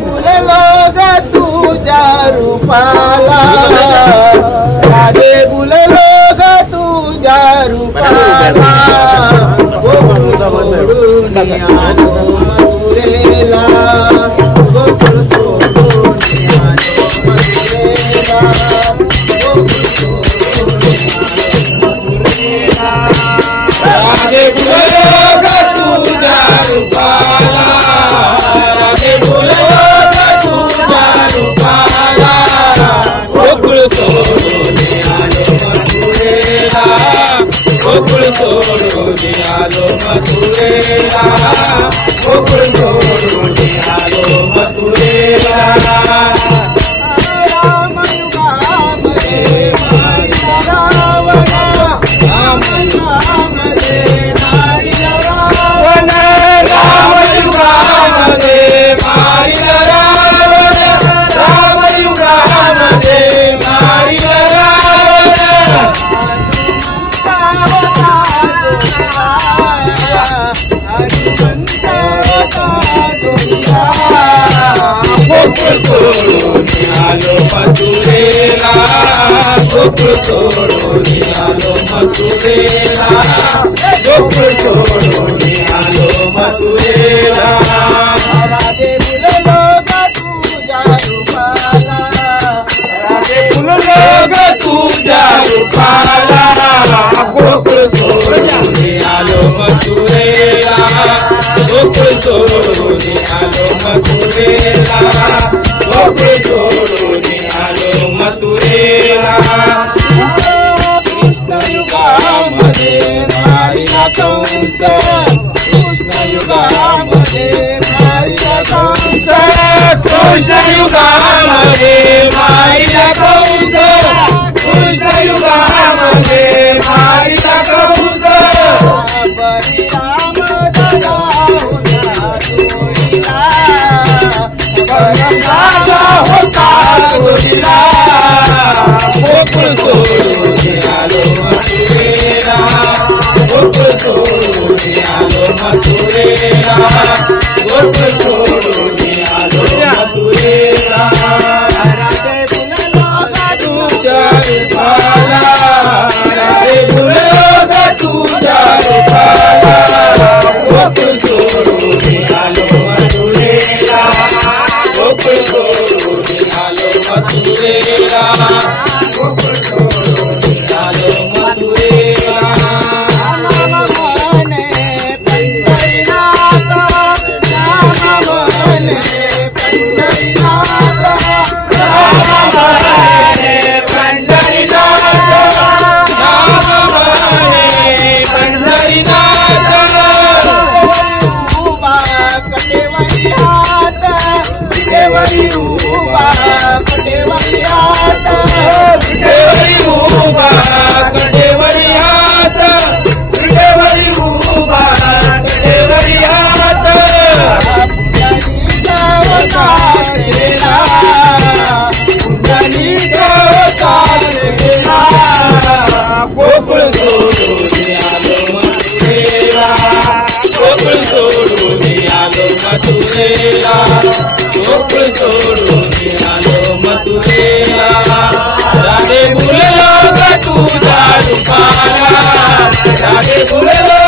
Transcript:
फुललो ग तुझ्या रूपाला, राधे फुललो ग तुझ्या रूपाला, गोकुळ सोडून आलो मथुरेला, गोकुळ सोडून आलो मथुरेला, गोकुळ सोडून आलो मथुरेला, राधे फुललो ग तुझ्या रूपाला, राधे फुललो ग तुझ्या रूपाला, गोकुळ सोडून आलो मथुरेला, गोकुळ सोडून आलो मथुरेला, गोकुळ सोडून आलो मथुरेला, रामयुगामध्ये मारिला रावण, रामयुगामध्ये मारिला रावण, रामयुगामध्ये मारिला रावण, रामयुगामध्ये मारिला रावण, गोकुळ सोडून आलो मथुरेला, गोकुळ सोडून आलो मथुरेला, गोकुळ सोडून आलो मथुरेला, राधे फुललो ग तुझ्या रूपाला, राधे फुललो ग तुझ्या रूपाला, गोकुळ सोडून आलो मथुरेला, गोकुळ सोडून आलो मथुरेला, गोकुळ सोडून आलो मथुरेला, कृष्णयुगामध्ये मारिला कंस, कृष्णयुगामध्ये मारिला कंस, कृष्णयुगामध्ये मारिला कंस, कृष्णयुगामध्ये मारिला कंस, बलिराम होता तुझीला, गोकुळ सोडून आलो मथुरेला, गोकुळ सोडून आलो मथुरेला, गोकुळ सोडून आलो मथुरेला, राधे फुललो ग तुझ्या रूपाला, राधे फुललो ग तुझ्या रूपाला, गोकुळ सोडून आलो मथुरेला, गोकुळ सोडून आलो मथुरेला, गोकुळ सोडून आलो मथुरेला, राम म्हणे पंढरीनाथ, राम म्हणे पंढरीनाथ, राम म्हणे पंढरीनाथ, राम म्हणे पंढरीनाथ, उभा कटेवरी हात, कटेवरी उभा कटेवरी हात, कटेवरी उभा कटेवरी हात, कटेवरी उभा कटेवरी हात, पुंडलिक अवतारलेला, पुंडलिक अवतारलेला, गोकुळ सोडून आलो मथुरेला, गोकुळ सोडून आलो मथुरेला, गोकुळ सोडून आलो मथुरेला, राधे फुललो ग तुझ्या रूपाला, राधे फुललो